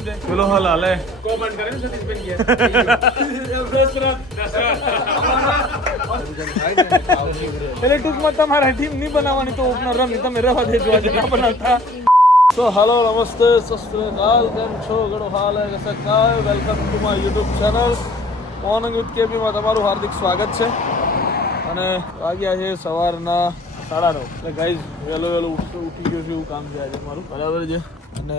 મુદ્દે પેલો હાલ હાલે કોમેન્ટ કરે ને સતીશભાઈ એટલે ટૂંકમાં તમારા ટીમ નહીં બનાવવાની તો ઓપનર રમી તમે રવા દેજો આજે ના બનાવતા તો હાલો નમસ્તે સસ્ત્રકાલ કેમ છો ગણો હાલ હે કસા કાય welcome to my YouTube channel morning with કેબીમાં તમારું હાર્દિક સ્વાગત છે અને વાગ્યા છે સવારના સાડા નવ એટલે ગાઈઝ વહેલો વહેલો ઉઠી ગયો છે એવું કામ છે આજે મારું। બરાબર છે. અને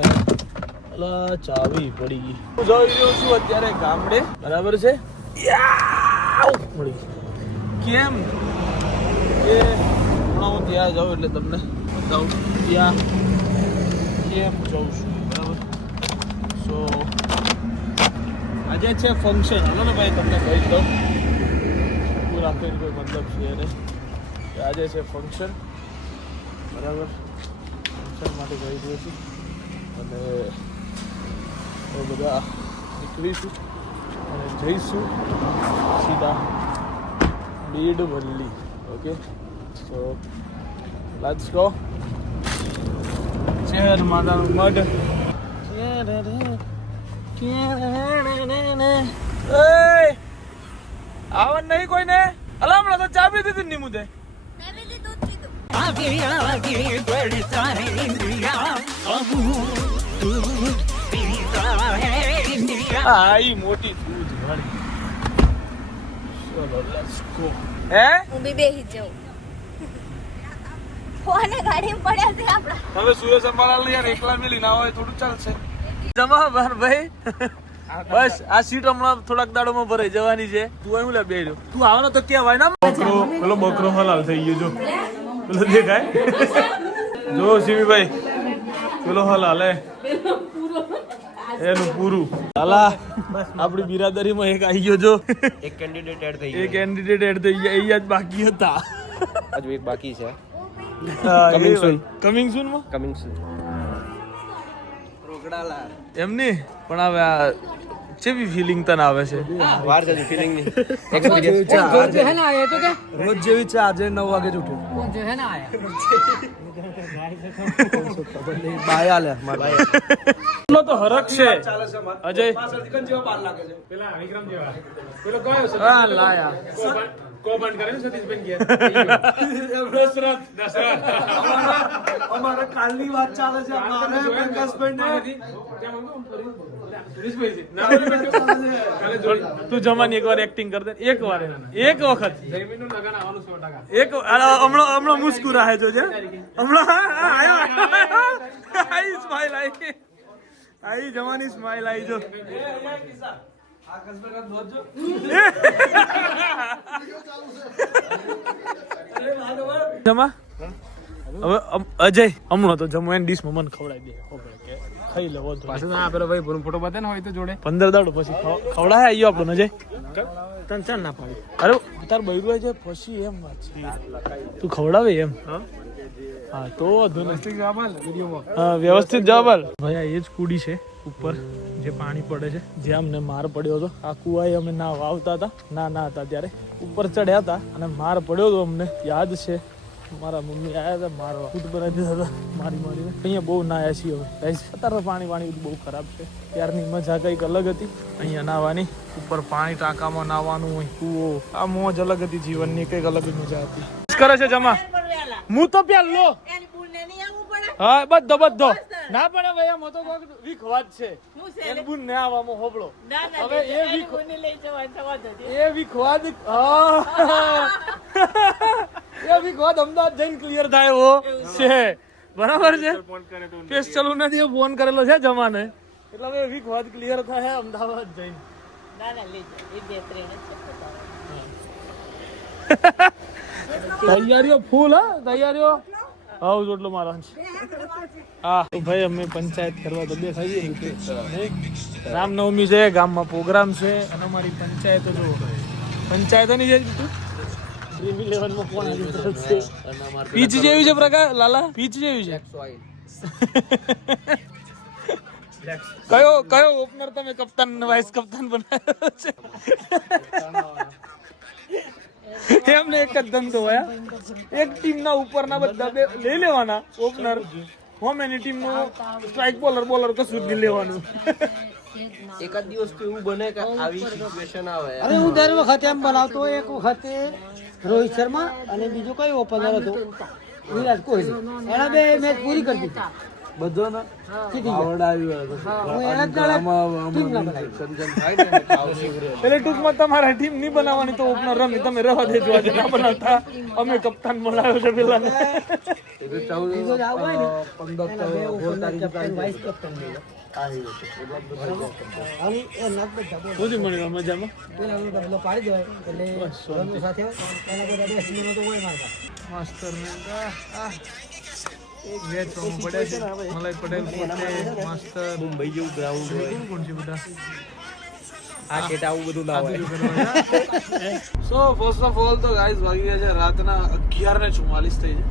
અલા, ચાવી પડી. ગઈ હું જઈ રહ્યો છું અત્યારે ગામડે. બરાબર છે! મળી. કેમ? એ હમણાં હું ત્યાં જાઉં એટલે તમને બતાવું. ત્યાં કેમ જાઉં છું, બરાબર? સો આજે છે ફંક્શન હલો ને ભાઈ, તમને કહી દઉં. હું રાખેલ કોઈ મતલબ છે નહીં આજે છે ફંક્શન બરાબર? ફંક્શન માટે કહી દઉં છું. અને તો બધા નીકળીશું અને જઈશું સીધા Bedwalli. Okay so let's go chair માતાનું મઢ. આવન નહીં કોઈને? અલામણા તો ચાબી દીધી ની મુદે આવી આવી પડી સારી ઇન્દ્રિયા અમૂલ હા ઈ મોટી સૂઝ વાળી. ચલો લેટ્સ ગો હે? હું બી બેહી જાઉં. ફોને ગાડી પડ્યા છે આપડા હવે સુરેશ અંબાલાલ યાર એકલા મેલી ના હોય થોડું ચાલશે. જમા બાર ભાઈ. બસ આ સીટ હમણાં થોડાક દાડોમાં ભરાઈ જવાની છે. તું અહીં લે બેહ્યો તું આવનો તો કહેવાય ના? બકરો પેલો બકરો હલાલ થઈ ગયો જો. પેલો દેખાય? જો શિમીભાઈ પેલો હલાલ હે. એનું પૂરું. હાલા આપણી બિરાદરીમાં એક આવી ગયો જો. એક કેન્ડિડેટ એડ થઈ એ કેન્ડિડેટ એડ થઈ ગયા અહીંયા જ બાકી હતા. હજુ એક બાકી છે. કમિંગ સૂન કમિંગ સૂનમાં? કમિંગ સૂન એમ નહીં પણ હવે આ કેવી ફિલિંગ તને આવે છે? વાર છે ફિલિંગની. એક્સપિરિયન્સ રોજ જેવી છે આજે નવ વાગે જ ઉઠું જે હે ને એટલો તો હરક છે અજય પેલા વિક્રમ જેવા પેલો કયો છે કોમેન્ટ કરે ને સતીશભાઈ ગયા દશરથ દશરથ અમારે કાલની વાત ચાલે છે મારે પ્રકાશભાઈ ને તું જમાની એકવાર એક્ટિંગ કર દે એક વાર એક વખત જયમીનનું લગન આવવાનું સો ટકા એક હમણાં હમણાં હમણાં હા, હા, આયો આઈ સ્માઈલ આઈ આઈ જવાની સ્માઈલ આઈ જો જમા? હવે અજય હમણાં તો જમવા એની ડીશ મને ખવડાવી દે. ખાઈ લેવો પાછું ના પેલો ભાઈ ફોટો બતાવે ને હોય તો જોડે. પંદર દાડો પછી ખવ- ખવડાય આવ્યો આપણો અજય? ત્રણ ચાર ના પાડી. અરે તાર બૈરું છે પછી એમ વાત છે. તું ખવડાવે એમ? હા? તો વાંધો વ્યવસ્થિત જવાબ આલ. ભાઈ આ એ જ કુડી છે. ઉપર જે પાણી પડે છે જે અમને માર પડ્યો હતો. આ કુવાએ અમે ના વાવતા હતા ના ના હતા ત્યારે. ઉપર ચડ્યા હતા અને માર પડ્યો હતો અમને યાદ છે. મારા મમ્મી આવ્યા હતા મારવા ફૂટ બનાવી દીધા હતા મારી મારીને. અહીંયા બહુ નાયા છીએ હવે અત્યારે પાણી પાણી બધું બહુ ખરાબ છે. ત્યારની મજા કંઈક અલગ હતી. અહીંયા નાવાની ઉપર પાણી ટાંકામાં નાવાનું હોય કૂવો. આ મોજ અલગ હતી જીવનની કંઈક અલગ મજા હતી. કરે છે જમા? હું તો પેલો હા બધો બધો. ના પણ હવે એમ તો કોક વીક વાત છે. એની ને આવવામાં હોબળો હવે એ વીક એ વીક વાત એ વીક વાત અમદાવાદ જઈને ક્લિયર થાય એવો છે. બરાબર છે? કેસ ચાલુ નથી ફોન કરેલો છે જમાને. એટલે હવે વીક વાત ક્લિયર થાય અમદાવાદ જઈને. તૈયારીઓ ફૂલ હા? તૈયારીઓ? હાઉ જોટલો મારા હા, તો ભાઈ, અમે પંચાયત કરવા તો બેઠા છીએ. રામનવમી છે, ગામમાં પ્રોગ્રામ છે, અને અમારી પંચાયત જો, પંચાયતોની છે આવી છે પીચ જેવી છે પ્રકાર, લાલા? પીચ જેવી છે. કયો કયો ઓપનર તમે કપ્તાન વાઇસ કપ્તાન બનાવ્યો છે? એમને એક જ ધંધો હોય એક ટીમ ના ઉપરના બધા બે લઈ લેવાના ઓપનર. હોમ એની ટીમનો સ્ટ્રાઇક બોલર બોલર કશું જ નહીં લેવાનું. જ દિવસ તો એવું બને કે આવી સિચ્યુએશન આવે. અરે હું દર વખતે એમ બનાવતો એક વખતે રોહિત શર્મા અને બીજો કયો ઓપનર હતો. વિરાટ કોહલી. એના બે મેચ પૂરી કરી દીધી. ના. એટલે ટૂંકમાં તમારા ટીમ નહીં બનાવવાની તો ઓપનર રમી તમે રવા દેજો આજે ના બનાવતા. અમે કપ્તાન મળાયો છે પેલા ને માસ્ટર એક મેચ રમવું પડે છે. મલાઈ પટેલ પોતે માસ્ટર મુંબઈ જેવું ગ્રાઉન્ડ હોય. કોણ કોણ છે બધા. આ કેટ આવું બધું ના હોય. સો ફર્સ્ટ ઓફ ઓલ તો ગાઈઝ વાગી ગયા છે રાતના અગિયાર ને ચુમ્માલીસ થઈ છે.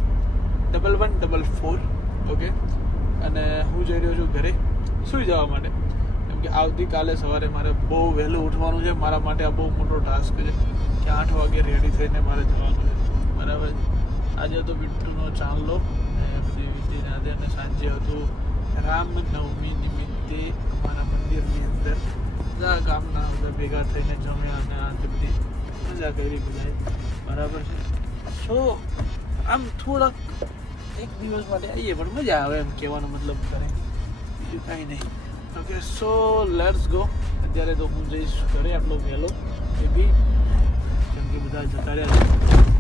Double one double four okay અને હું જઈ રહ્યો છું ઘરે સુઈ જવા માટે. કેમ કે આવતીકાલે સવારે મારે બહુ વહેલું ઉઠવાનું છે. મારા માટે આ બહુ મોટો ટાસ્ક છે. કે આઠ વાગે રેડી થઈને મારે જવાનું છે. બરાબર આજે તો બિટ્ટુનો ચાંદલો. ને આજે અને સાંજે હતું રામનવમી નિમિત્તે અમારા મંદિરની અંદર બધા ગામના બધા ભેગા થઈને જમ્યા અને આ બધી મજા કરી બધાએ. બરાબર છે? સો આમ થોડાક એક દિવસ માટે આવીએ પણ મજા આવે એમ કહેવાનો મતલબ કરે. બીજું કાંઈ નહીં. Okay, so let's go. અત્યારે તો હું જઈશ ઘરે આટલો વહેલો. એ બી, કેમ કે બધા જતા રહ્યા છે.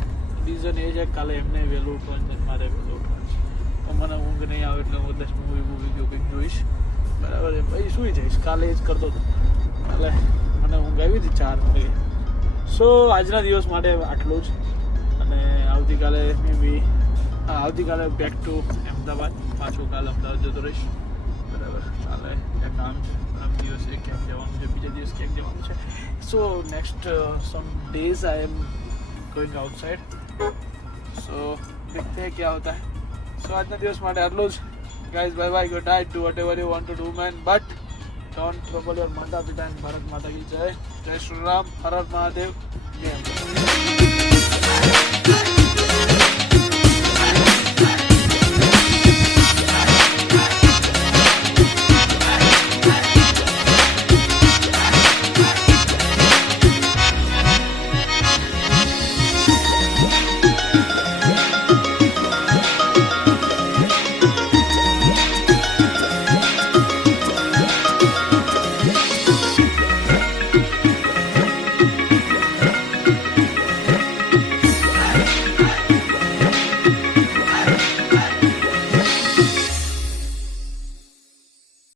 રીઝન એ છે કાલે એમને વહેલું ઉઠવાનું મારે વહેલું મને ઊંઘ નહીં આવે એટલે હું દસ મૂવી મૂવી ગયો કંઈક જોઈશ બરાબર છે પછી સુઈ જઈશ કાલે એ જ કરતો હતો એટલે મને ઊંઘ આવી હતી ચાર વાગે સો આજના દિવસ માટે આટલું જ અને આવતીકાલે મે બી આવતીકાલે બેક ટુ અમદાવાદ પાછું કાલે અમદાવાદ જતો રહીશ બરાબર કાલે એક કામ છે પરમ દિવસે ક્યાંક જવાનું છે બીજા દિવસ ક્યાંક જવાનું છે so next some days I am going outside so देखते हैं क्या होता है સો આજના દિવસ માટે આટલું જ. Guys bye bye good night to whatever you want to do man but don't trouble your માતા પિતા એન્ડ ભારત માતા કી જય જય શ્રી રામ હર મહાદેવ જય.